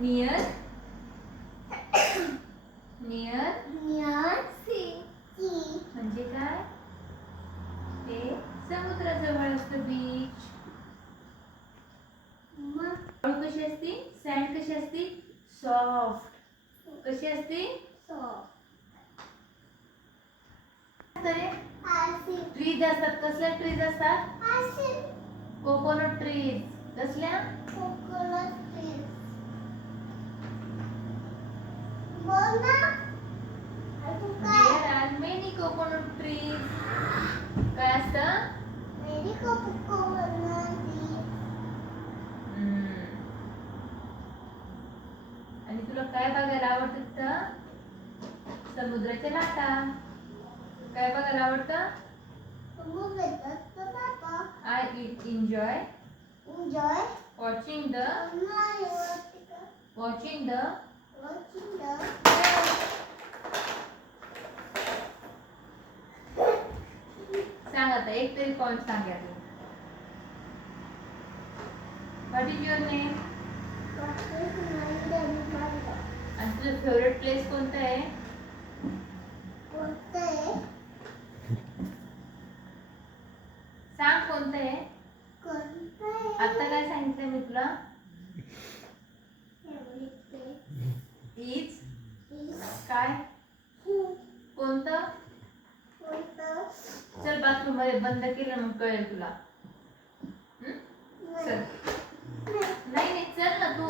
Near near म्हणजे काय? ते समुद्राजवळ असतं बीच. वाळू कशी असते? सँड कशी असते? सॉफ्ट. कशी असते? ट्रीज असतात. कसल्या ट्रीज असतात? Coconut trees. कसल्या? There are many coconut trees. काय असतं? आणि तुला काय बघायला आवडतं तिथं? समुद्राच्या लाटा. काय बघायला आवडतं? I enjoy watching the सांग आता एक तरी पॉइंट सांग यातून. What is your name? आणि तुझं फेवरेट प्लेस कोणतं आहे? सांग कोणतं आहे? आता काय सांगितलं मी तुला? इज काय? कोणतं? चल बाथरूम मध्ये बंद केलं मग कळेल तुला. चल. नाही चल ना तू.